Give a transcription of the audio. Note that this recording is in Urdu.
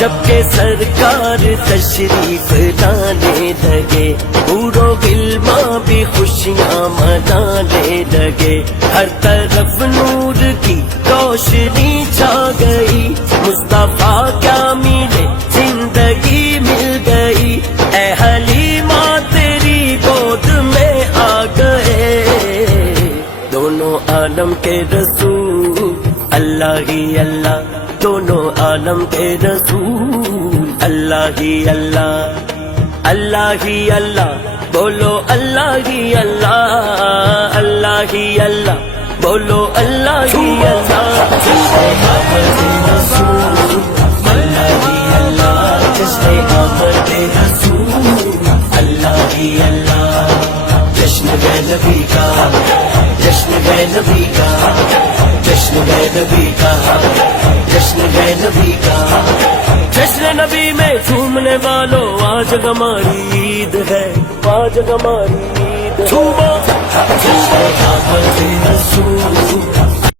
جبکہ سرکار تشریف لانے لگے، بوڑھو غلماں بھی خوشیاں منانے لگے، ہر طرف نور کی روشنی چھا گئی، مصطفیٰ کیا ملے زندگی مل گئی، اے حلیمہ تیری گود میں آ گئے، دونوں عالم کے رسول اللہ ہی اللہ، دونوں عالم کے رسول اللہ ہی اللہ، اللہ ہی اللہ، بولو اللہ ہی اللہ، اللہ ہی اللہ، بولو اللہ ہی اللہ، اللہ ہی اللہ، جشن آمد رسول اللہ ہی اللہ، جشن ہے نبی کا، جشن ہے نبی کا، جشن ہے نبی کا، جشن ہے نبی کا، جشن نبی میں جھومنے والوں آج ہماری عید ہے، آج ہماری عید ہے،